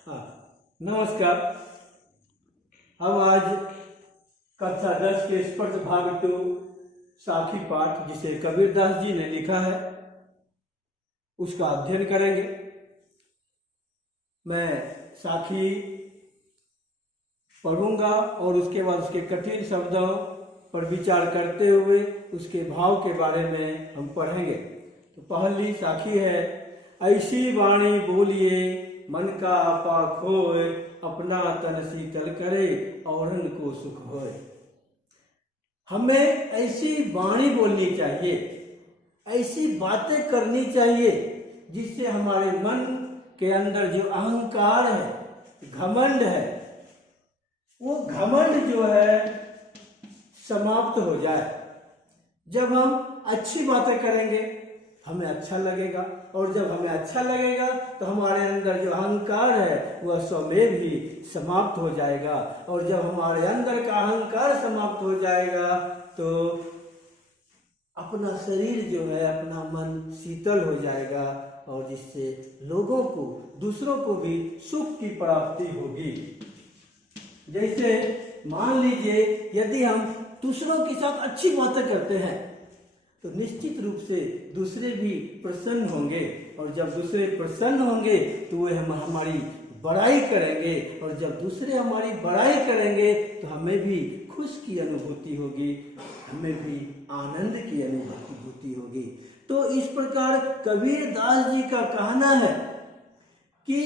हाँ, नमस्कार। हम आज कक्षा 10 के स्पर्श भाग 2 साखी पाठ, जिसे कबीरदास जी ने लिखा है, उसका अध्ययन करेंगे। मैं साखी पढ़ूंगा और उसके बाद उसके कठिन शब्दों पर विचार करते हुए उसके भाव के बारे में हम पढ़ेंगे। तो पहली साखी है, ऐसी वाणी बोलिए मन का आपा खोए, अपना तन शीतल करे औरन को सुख होए। हमें ऐसी वाणी बोलनी चाहिए, ऐसी बातें करनी चाहिए जिससे हमारे मन के अंदर जो अहंकार है, घमंड है, वो घमंड जो है समाप्त हो जाए। जब हम अच्छी बातें करेंगे हमें अच्छा लगेगा, और जब हमें अच्छा लगेगा तो हमारे अंदर जो अहंकार है वह स्वमेव ही समाप्त हो जाएगा। और जब हमारे अंदर का अहंकार समाप्त हो जाएगा तो अपना शरीर जो है, अपना मन शीतल हो जाएगा, और जिससे लोगों को, दूसरों को भी सुख की प्राप्ति होगी। जैसे मान लीजिए, यदि हम दूसरों के साथ अच्छी बातें करते हैं तो निश्चित रूप से दूसरे भी प्रसन्न होंगे, और जब दूसरे प्रसन्न होंगे तो वे हमारी बड़ाई करेंगे, और जब दूसरे हमारी बड़ाई करेंगे तो हमें भी खुश की अनुभूति होगी, हमें भी आनंद की अनुभूति होगी। तो इस प्रकार कबीरदास जी का कहना है कि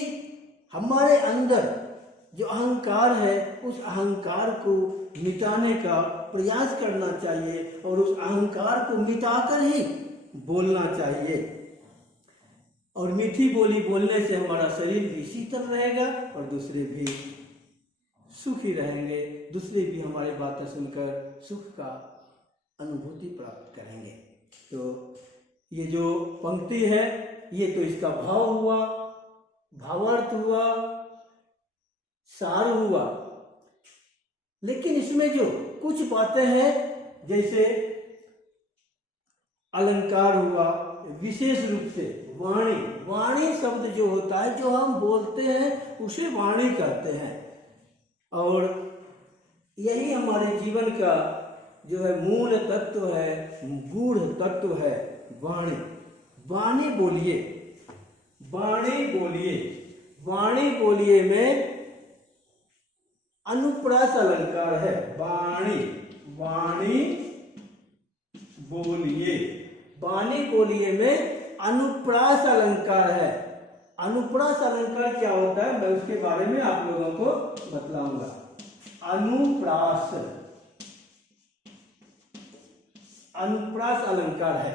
हमारे अंदर जो अहंकार है उस अहंकार को मिटाने का प्रयास करना चाहिए, और उस अहंकार को मिटाकर ही बोलना चाहिए। और मीठी बोली बोलने से हमारा शरीर भी शीतल रहेगा और दूसरे भी सुखी रहेंगे, दूसरे भी हमारी बातें सुनकर सुख का अनुभूति प्राप्त करेंगे। तो ये जो पंक्ति है, ये तो इसका भाव हुआ, भावार्थ हुआ, सार हुआ। लेकिन इसमें जो कुछ बातें हैं, जैसे अलंकार हुआ, विशेष रूप से वाणी, वाणी शब्द जो होता है, जो हम बोलते हैं उसे वाणी कहते हैं। और यही हमारे जीवन का जो है मूल तत्व है, गूढ़ तत्व है, वाणी। वाणी बोलिए, वाणी बोलिए, वाणी बोलिए में अनुप्रास अलंकार है। वाणी, वाणी बोलिए, वाणी बोलिए में अनुप्रास अलंकार है। अनुप्रास अलंकार क्या होता है, मैं उसके बारे में आप लोगों को बतलाऊंगा। अनुप्रास, अनुप्रास अलंकार है।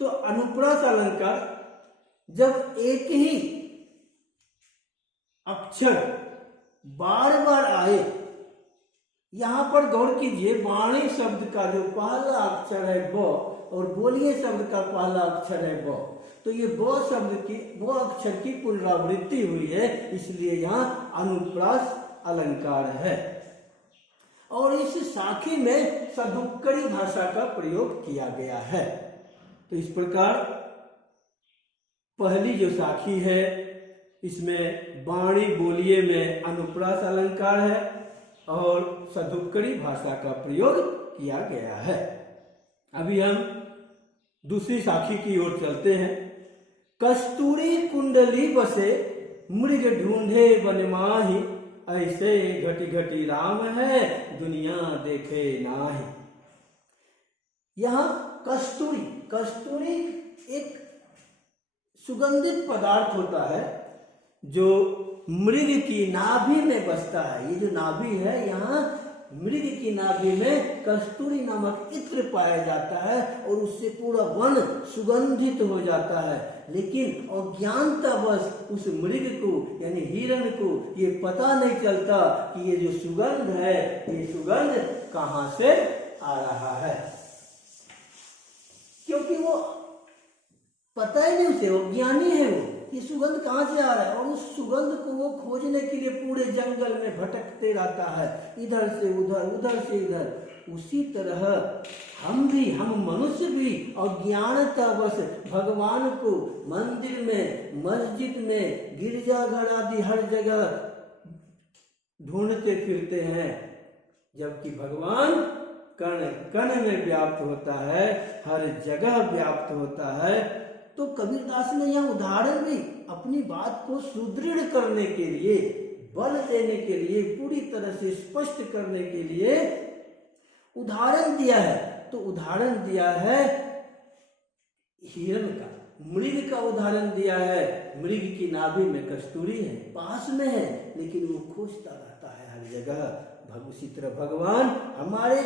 तो अनुप्रास अलंकार जब एक ही अक्षर बार बार आए, यहां पर गौर कीजिए, वाणी शब्द का जो पहला अक्षर है ब, और बोलिए शब्द का पहला अक्षर है ब, तो ये ब शब्द की, वो अक्षर की पुनरावृत्ति हुई है, इसलिए यहाँ अनुप्रास अलंकार है। और इस साखी में सदुक्कड़ी भाषा का प्रयोग किया गया है। तो इस प्रकार पहली जो साखी है, इसमें वाणी बोलिए में अनुप्रास अलंकार है और सदुक्कड़ी भाषा का प्रयोग किया गया है। अभी हम दूसरी साखी की ओर चलते हैं। कस्तूरी कुंडली बसे मृग ढूंढे वन माही, ऐसे घटी घटी राम है दुनिया देखे नाही। यहाँ कस्तूरी, कस्तूरी एक सुगंधित पदार्थ होता है जो मृग की नाभि में बसता है। ये जो नाभि है, यहाँ मृग की नाभि में कस्तूरी नामक इत्र पाया जाता है, और उससे पूरा वन सुगंधित हो जाता है। लेकिन अज्ञानतावश उस मृग को, यानी हिरण को, ये पता नहीं चलता कि ये जो सुगंध है, ये सुगंध कहाँ से आ रहा है, क्योंकि वो पता ही नहीं उसे, वो ज्ञानी है, वो ये सुगंध कहाँ से आ रहा है। और उस सुगंध को वो खोजने के लिए पूरे जंगल में भटकते रहता है, इधर से उधर, उधर से इधर, उसी तरह हम मनुष्य भी अज्ञानतावश भगवान को मंदिर में, मस्जिद में, गिरजाघर आदि हर जगह ढूंढते फिरते हैं, जबकि भगवान कण कण में व्याप्त होता है, हर जगह व्याप्त होता है। तो कबीरदास ने यह उदाहरण भी अपनी बात को सुदृढ़ करने के लिए, बल देने के लिए, पूरी तरह से स्पष्ट करने के लिए उदाहरण दिया है। तो उदाहरण दिया है हिरण का, मृग का उदाहरण दिया है। मृग की नाभि में कस्तूरी है, पास में है, लेकिन वो खोजता रहता है हर जगह। उसी तरह भगवान हमारे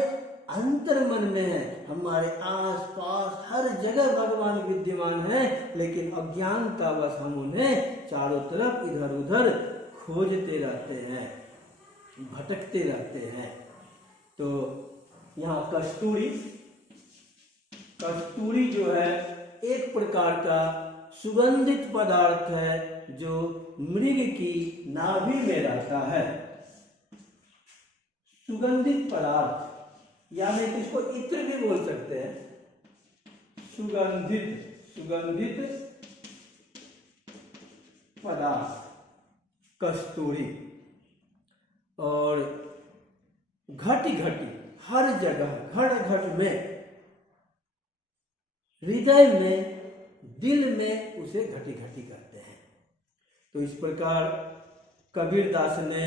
अंतर मन में है, हमारे आस पास हर जगह भगवान विद्यमान है, लेकिन अज्ञानतावश हम उन्हें चारों तरफ इधर उधर खोजते रहते हैं, भटकते रहते हैं। तो यहाँ कस्तूरी जो है एक प्रकार का सुगंधित पदार्थ है जो मृग की नाभि में रहता है। सुगंधित पदार्थ, यानी कि इसको इत्र भी बोल सकते हैं। सुगंधित पदार्थ कस्तूरी। और घटी हर जगह, घट घट में, हृदय में, दिल में उसे घटी करते हैं। तो इस प्रकार कबीरदास ने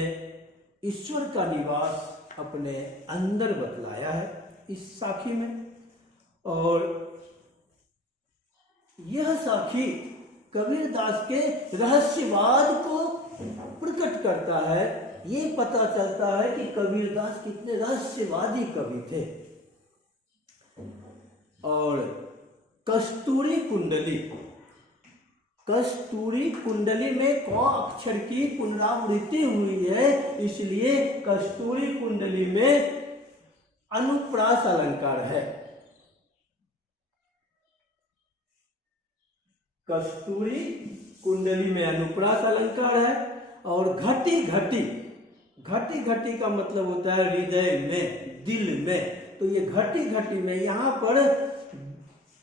ईश्वर का निवास अपने अंदर बतलाया है इस साखी में। और यह साखी कबीरदास के रहस्यवाद को प्रकट करता है। ये पता चलता है कि कबीरदास कितने रहस्यवादी कवि थे। और कस्तूरी कुंडली में क अक्षर की पुनरावृत्ति हुई है, इसलिए कस्तूरी कुंडली में अनुप्रास अलंकार है। कस्तूरी कुंडली में अनुप्रास अलंकार है। और घटी घटी का मतलब होता है हृदय में, दिल में। तो ये घटी में यहाँ पर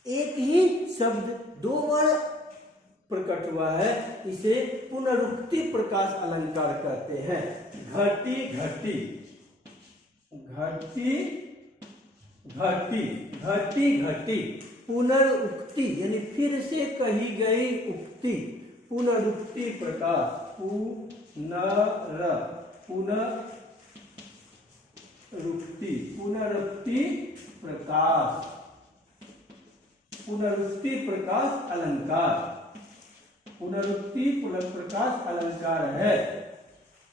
एक ही शब्द दो बार प्रकट हुआ है, इसे पुनरुक्ति प्रकाश अलंकार कहते हैं। घटी पुनरुक्ति यानी फिर से कही गई उक्ति, पुनरुक्ति प्रकाश, पुनरुक्ति प्रकाश अलंकार। पुनरुक्ति प्रकाश अलंकार है।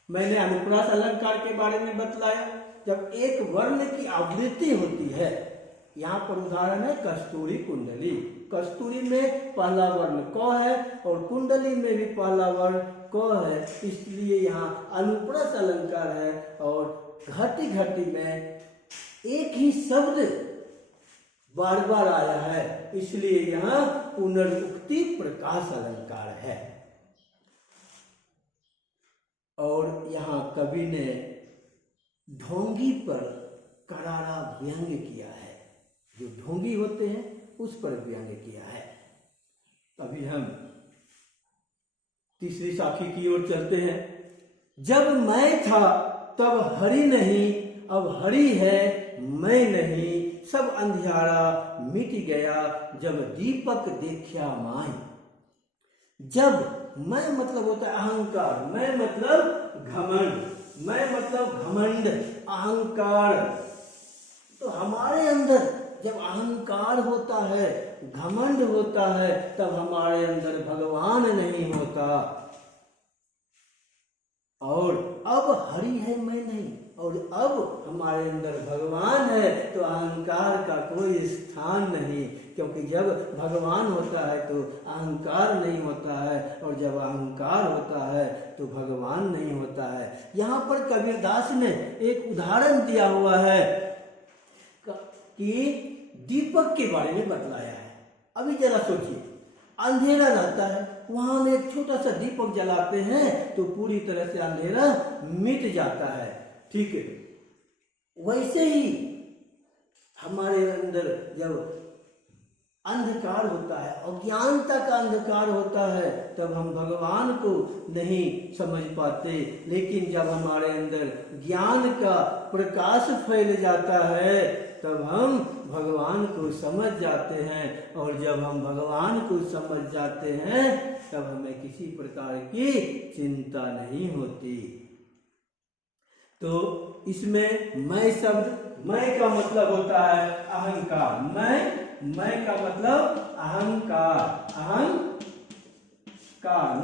मैंने अनुप्रास अलंकार के बारे में बतलाया। जब एक वर्ण की आवृत्ति होती है, यहाँ पर उदाहरण है कस्तूरी कुंडली। कस्तूरी में पहला वर्ण क है और कुंडली में भी पहला वर्ण क है, इसलिए यहाँ अनुप्रास अलंकार है। और घटी में एक ही शब्द बार बार आया है, इसलिए यहाँ पुनरुक्ति प्रकाश अलंकार है। और यहाँ कवि ने ढोंगी पर करारा व्यंग किया है। जो ढोंगी होते हैं उस पर व्यंग किया है। अभी हम तीसरी साखी की ओर चलते हैं। जब मैं था तब हरि नहीं, अब हरि है मैं नहीं, सब अंधियारा मिट गया जब दीपक देखा माई। जब मैं मतलब होता है अहंकार, मैं मतलब घमंड, मैं मतलब घमंड, अहंकार। तो हमारे अंदर जब अहंकार होता है, घमंड होता है, तब हमारे अंदर भगवान नहीं होता। और अब हरि है मैं नहीं, और अब हमारे अंदर भगवान है, तो अहंकार का कोई स्थान नहीं। क्योंकि जब भगवान होता है तो अहंकार नहीं होता है, और जब अहंकार होता है तो भगवान नहीं होता है। यहाँ पर कबीरदास ने एक उदाहरण दिया हुआ है कि दीपक के बारे में बतलाया है। अभी जरा सोचिए, अंधेरा रहता है, वहां हम एक छोटा सा दीपक जलाते हैं तो पूरी तरह से अंधेरा मिट जाता है। ठीक है, वैसे ही हमारे अंदर जब अंधकार होता है, अज्ञानता का अंधकार होता है, तब हम भगवान को नहीं समझ पाते। लेकिन जब हमारे अंदर ज्ञान का प्रकाश फैल जाता है, तब हम भगवान को समझ जाते हैं। और जब हम भगवान को समझ जाते हैं, तब हमें किसी प्रकार की चिंता नहीं होती। तो इसमें मैं शब्द, मैं का मतलब होता है अहंकार। मैं का मतलब अहंकार,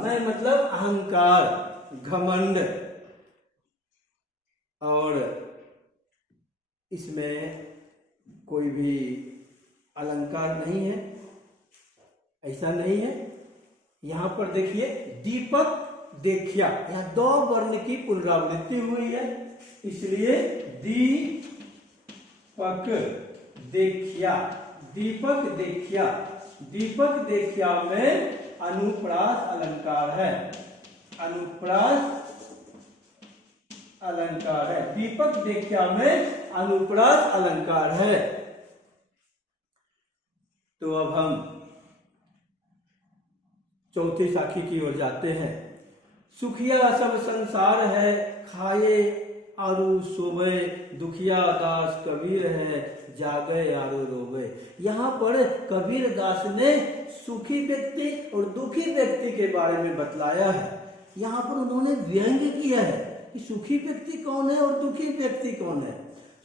मैं मतलब अहंकार, घमंड। और इसमें कोई भी अलंकार नहीं है, ऐसा नहीं है। यहां पर देखिए दीपक देखिया, यहाँ 2 वर्ण की पुनरावृत्ति हुई है, इसलिए दीपक देखिया, दीपक देखिया। दीपक देखिया में अनुप्रास अलंकार है, अनुप्रास अलंकार है। दीपक देखिया में अनुप्रास अलंकार है। तो अब हम चौथी साखी की ओर जाते हैं। सुखिया सब संसार है, खाए आरु सोवे, दुखिया दास कबीर है, जागे आरु रोवे। यहाँ पर कबीर दास ने सुखी व्यक्ति और दुखी व्यक्ति के बारे में बतलाया है। यहाँ पर उन्होंने व्यंग्य किया है कि सुखी व्यक्ति कौन है और दुखी व्यक्ति कौन है।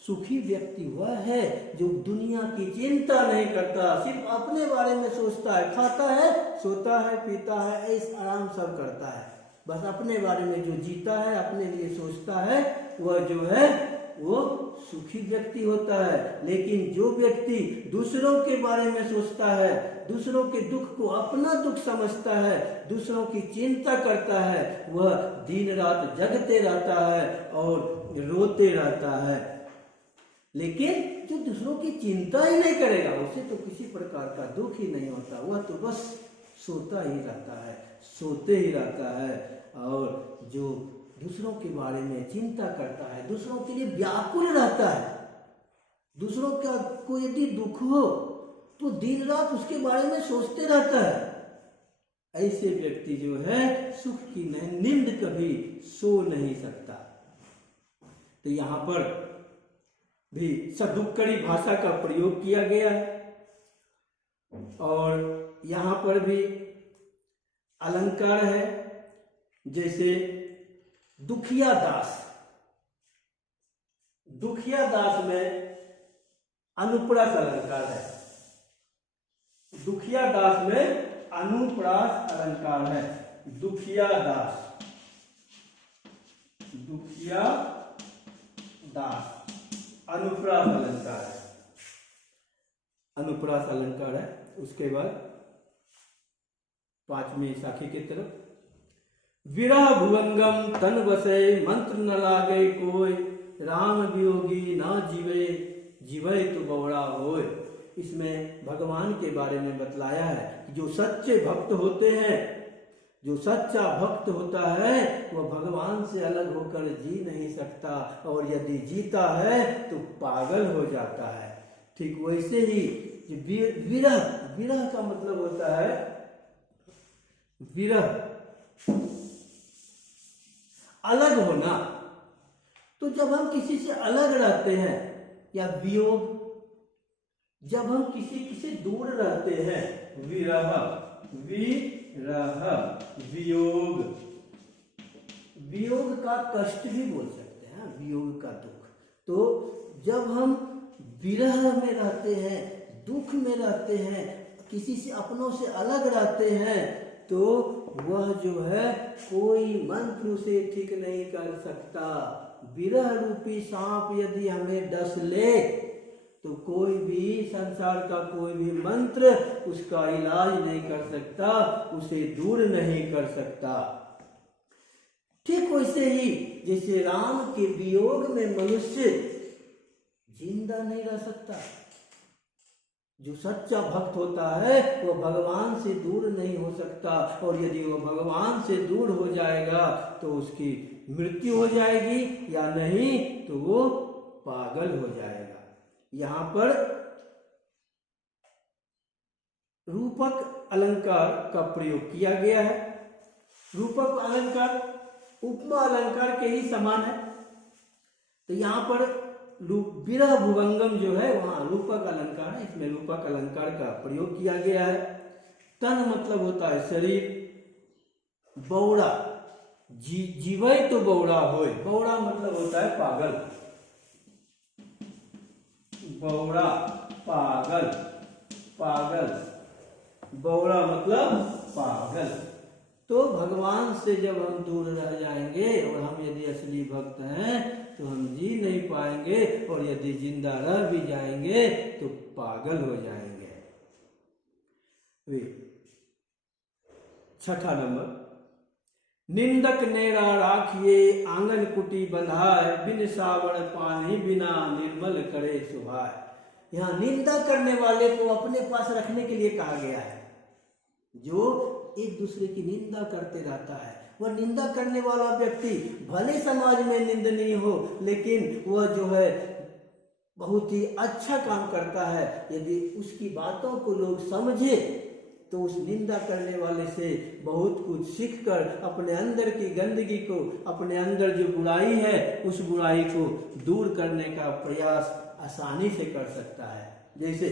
सुखी व्यक्ति वह है जो दुनिया की चिंता नहीं करता, सिर्फ अपने बारे में सोचता है, खाता है, सोता है, पीता है, ऐश आराम सब करता है, बस अपने बारे में जो जीता है, अपने लिए सोचता है, वह जो है वो सुखी व्यक्ति होता है। लेकिन जो व्यक्ति दूसरों के बारे में सोचता है, दूसरों के दुख को अपना दुख समझता है, दूसरों की चिंता करता है, वह दिन रात जगते रहता है और रोते रहता है। लेकिन जो दूसरों की चिंता ही नहीं करेगा, उसे तो किसी प्रकार का दुख ही नहीं होता, वह तो बस सोता ही रहता है, सोते ही रहता है। और जो दूसरों के बारे में चिंता करता है, दूसरों के लिए व्याकुल रहता है, दूसरों का को यदि दुख हो तो दिन रात उसके बारे में सोचते रहता है, ऐसे व्यक्ति जो है सुख की नींद कभी सो नहीं सकता। तो यहाँ पर भी सदुक्कड़ी भाषा का प्रयोग किया गया है। और यहाँ पर भी अलंकार है, जैसे दुखिया दास, दुखिया दास में अनुप्रास अलंकार है, दुखिया दास में अनुप्रास अलंकार है। दुखिया दास, दुखिया दास अनुप्रास अलंकार है, अनुप्रास अलंकार है। उसके बाद 5वीं साखी की तरफ, विरह भुवंगम तन बसे, मंत्र न लागे कोय, राम वियोगी ना जीवे, जीवे तो बौड़ा होय। इसमें भगवान के बारे में बतलाया है कि जो सच्चे भक्त होते हैं, जो सच्चा भक्त होता है वह भगवान से अलग होकर जी नहीं सकता, और यदि जीता है तो पागल हो जाता है। ठीक वैसे ही विरह, विरह का मतलब होता है विरह, अलग होना। तो जब हम किसी से अलग रहते हैं, या वियोग, जब हम किसी से दूर रहते हैं, विरह, विरह, वियोग, वियोग का कष्ट भी बोल सकते हैं, वियोग का दुख। तो जब हम विरह में रहते हैं, दुख में रहते हैं, किसी से अपनों से अलग रहते हैं, तो वह जो है कोई मंत्र उसे ठीक नहीं कर सकता। विरह रूपी सांप यदि हमें डस ले तो कोई भी संसार का कोई भी मंत्र उसका इलाज नहीं कर सकता, उसे दूर नहीं कर सकता। ठीक वैसे ही जैसे राम के वियोग में मनुष्य जिंदा नहीं रह सकता, जो सच्चा भक्त होता है वह भगवान से दूर नहीं हो सकता, और यदि वह भगवान से दूर हो जाएगा तो उसकी मृत्यु हो जाएगी, या नहीं तो वो पागल हो जाएगा। यहाँ पर रूपक अलंकार का प्रयोग किया गया है। रूपक अलंकार उपमा अलंकार के ही समान है। तो यहाँ पर विरह भुवंगम जो है वहां रूपक अलंकार है, इसमें रूपक अलंकार का प्रयोग किया गया है। तन मतलब होता है शरीर, बौड़ा जीवय तो बौड़ा होय, बौड़ा मतलब होता है पागल, बौड़ा पागल, पागल, बौड़ा मतलब पागल। तो भगवान से जब हम दूर रह जाएंगे और हम यदि असली भक्त हैं तो हम जी नहीं पाएंगे, और यदि जिंदा रह भी जाएंगे तो पागल हो जाएंगे। छठा नंबर, निंदक नेरा राखिए आंगन कुटी बंधाए, बिन सावन पानी बिना निर्मल करे सुभाए। यहाँ निंदा करने वाले को अपने पास रखने के लिए कहा गया है। जो एक दूसरे की निंदा करते रहता है, वह निंदा करने वाला व्यक्ति भले समाज में निंदनीय हो, लेकिन वह जो है बहुत ही अच्छा काम करता है। यदि उसकी बातों को लोग समझे तो उस निंदा करने वाले से बहुत कुछ सीखकर अपने अंदर की गंदगी को, अपने अंदर जो बुराई है उस बुराई को दूर करने का प्रयास आसानी से कर सकता है। जैसे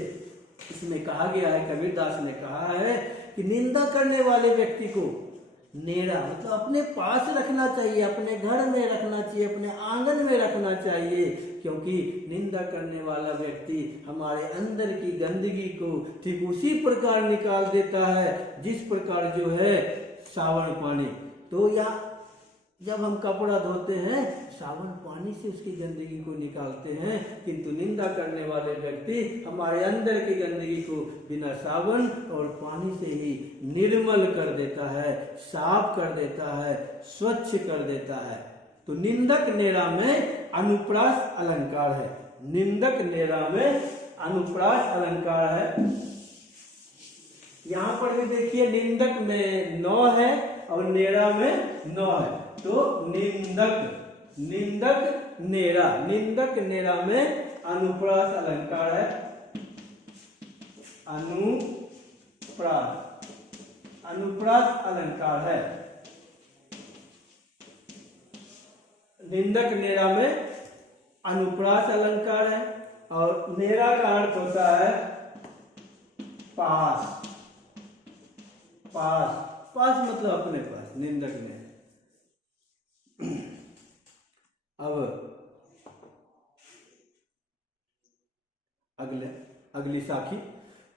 इसमें कहा गया है, कबीरदास ने कहा है कि निंदा करने वाले व्यक्ति को नेड़ा मतलब अपने पास रखना चाहिए, अपने घर में रखना चाहिए, अपने आंगन में रखना चाहिए, क्योंकि निंदा करने वाला व्यक्ति हमारे अंदर की गंदगी को ठीक उसी प्रकार निकाल देता है जिस प्रकार जो है सावन पानी। तो या जब हम कपड़ा धोते हैं सावन पानी से उसकी गंदगी को निकालते हैं, किंतु निंदा करने वाले व्यक्ति हमारे अंदर की गंदगी को बिना सावन और पानी से ही निर्मल कर देता है, साफ कर देता है, स्वच्छ कर देता है। तो निंदक नेरा में अनुप्रास अलंकार है, निंदक नेरा में अनुप्रास अलंकार है। यहाँ पर भी देखिए निंदक में नौ है और नेरा में नौ है, तो निंदक, निंदक नेरा, निंदक नेरा में अनुप्रास अलंकार है, अनुप्रास, अनुप्रास अलंकार है। निंदक नेरा में अनुप्रास अलंकार है, और नेरा का अर्थ होता है पास, पास, पास मतलब अपने पास, निंदक में। अब अगली साखी,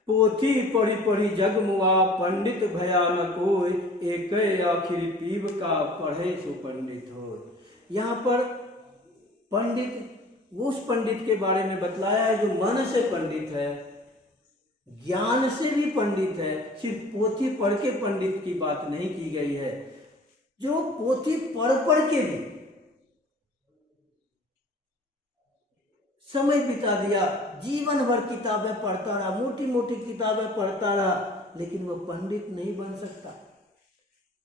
पोथी पढ़ी पढ़ी जग मुआ, पंडित भया न कोई, एक आखिर पीब का पढ़े सो पंडित हो। यहाँ पर पंडित उस पंडित के बारे में बतलाया है जो मन से पंडित है, ज्ञान से भी पंडित है। सिर्फ पोथी पढ़ के पंडित की बात नहीं की गई है, जो पोथी पढ़ के भी समय बिता दिया, जीवन भर किताबें पढ़ता रहा, मोटी मोटी किताबें पढ़ता रहा, लेकिन वह पंडित नहीं बन सकता,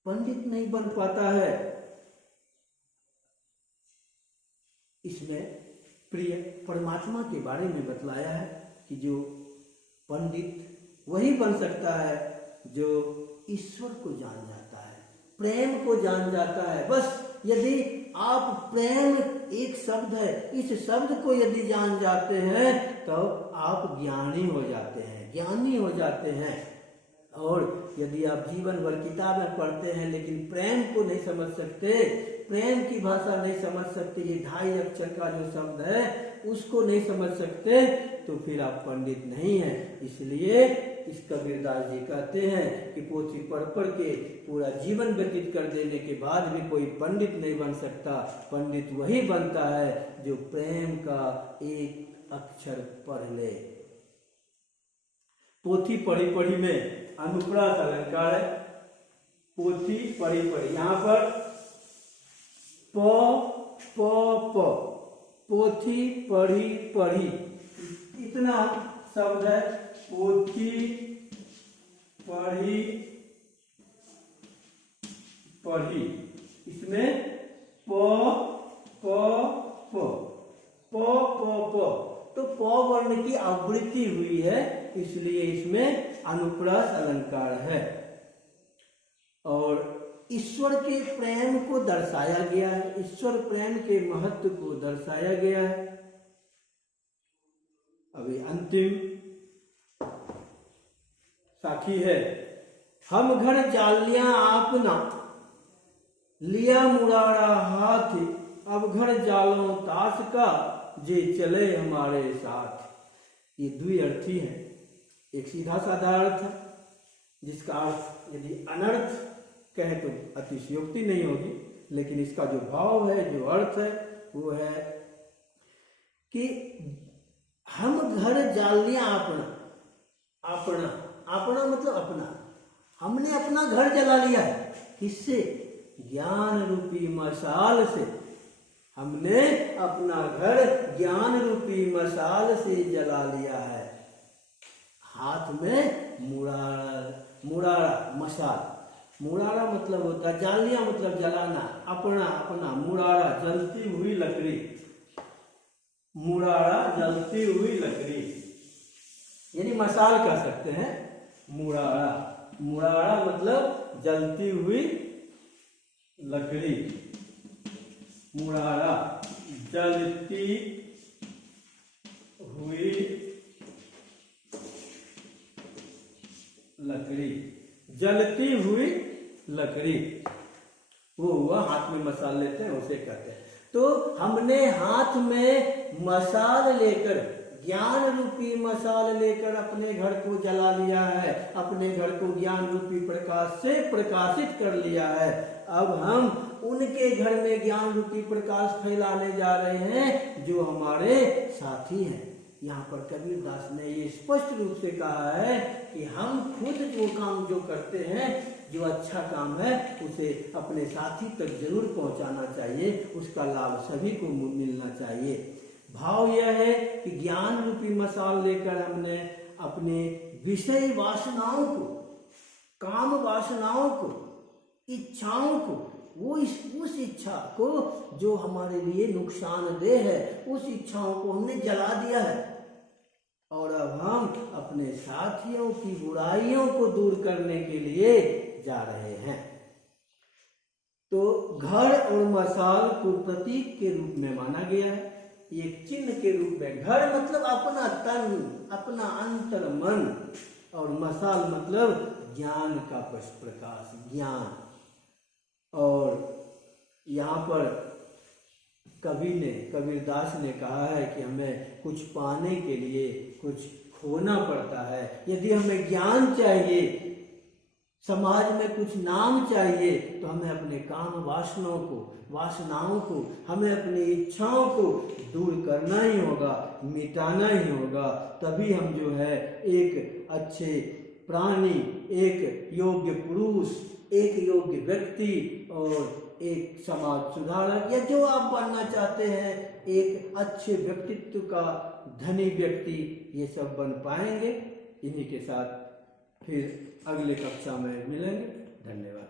पंडित नहीं बन पाता है। इसमें प्रिय परमात्मा के बारे में बतलाया है कि जो पंडित वही बन सकता है जो ईश्वर को जान जाता है, प्रेम को जान जाता है। बस यदि आप प्रेम एक शब्द है, इस शब्द को यदि जान जाते हैं तो आप ज्ञानी हो जाते हैं, ज्ञानी हो जाते हैं। और यदि आप जीवन भर किताबें पढ़ते हैं लेकिन प्रेम को नहीं समझ सकते, प्रेम की भाषा नहीं समझ सकते, ये 2.5 अक्षर का जो शब्द है उसको नहीं समझ सकते, तो फिर आप पंडित नहीं हैं। इसलिए इस कबीरदास जी कहते हैं कि पोथी पढ़ के पूरा जीवन व्यतीत कर देने के बाद भी कोई पंडित नहीं बन सकता। पंडित वही बनता है जो प्रेम का एक अक्षर पढ़ ले। पोथी पढ़ी पढ़ी में अनुप्रास अलंकार है, पोथी पढ़ी पढ़ी, यहाँ पर प पोथी पढ़ी पढ़ी इतना शब्द है, पोथी पढ़ी पढ़ी, इसमें प प प प प प, तो प वर्ण आवृत्ति हुई है, इसलिए इसमें अनुप्रास अलंकार है। और ईश्वर के प्रेम को दर्शाया गया है, ईश्वर प्रेम के महत्व को दर्शाया गया है। अभी अंतिम साखी है, हम घर जाल लिया आपना, लिया मुरारा हाथ, अब घर जालों ताश का, जे चले हमारे साथ। ये द्विअर्थी है, एक सीधा साधा अर्थ है जिसका अर्थ यदि अनर्थ कहे तो अतिशयोक्ति नहीं होगी, लेकिन इसका जो भाव है, जो अर्थ है, वो है कि हम घर जाल लिया अपना, अपना अपना मतलब अपना, हमने अपना घर जला लिया है। किससे? ज्ञान रूपी मशाल से। हमने अपना घर ज्ञान रूपी मशाल से जला लिया है। हाथ में मुरारा मशाल, मुरारा मतलब होता है जालिया, मतलब जलाना, अपना अपना, मुरारा जलती हुई लकड़ी, मुरारा जलती हुई लकड़ी, यानी मशाल कह सकते हैं। मुरारा, मुरारा मतलब जलती हुई लकड़ी, मुरारा जलती हुई लकड़ी, जलती हुई लकड़ी, वो हुआ हाथ में मशाल लेते हैं उसे कहते हैं। तो हमने हाथ में मशाल लेकर, ज्ञान रूपी मशाल लेकर अपने घर को जला लिया है, अपने घर को ज्ञान रूपी प्रकाश से प्रकाशित कर लिया है। अब हम उनके घर में ज्ञान रूपी प्रकाश फैलाने जा रहे हैं जो हमारे साथी हैं। यहाँ पर कबीरदास ने ये स्पष्ट रूप से कहा है कि हम खुद जो काम जो करते हैं, जो अच्छा काम है, उसे अपने साथी तक जरूर पहुंचाना चाहिए, उसका लाभ सभी को मिलना चाहिए। भाव यह है कि ज्ञान रूपी मशाल लेकर हमने अपने विषय वासनाओं को, काम वासनाओं को, इच्छाओं को, वो उस इच्छा को जो हमारे लिए नुकसानदेह है, उस इच्छाओं को हमने जला दिया है। और अब हम अपने साथियों की बुराइयों को दूर करने के लिए जा रहे हैं। तो घर और मशाल को प्रतीक के रूप में माना गया है, एक चिन्ह के रूप में। घर मतलब अपना तन, अपना अंतर मन, और मशाल मतलब ज्ञान का प्रकाश, ज्ञान। और यहाँ पर कबीरदास ने कहा है कि हमें कुछ पाने के लिए कुछ खोना पड़ता है। यदि हमें ज्ञान चाहिए, समाज में कुछ नाम चाहिए, तो हमें अपने काम वासनाओं को, हमें अपनी इच्छाओं को दूर करना ही होगा, मिटाना ही होगा। तभी हम जो है एक अच्छे प्राणी, एक योग्य पुरुष, एक योग्य व्यक्ति और एक समाज सुधारक, या जो आप बनना चाहते हैं, एक अच्छे व्यक्तित्व का धनी व्यक्ति, ये सब बन पाएंगे। इन्हीं के साथ फिर अगले कक्षा में मिलेंगे। धन्यवाद।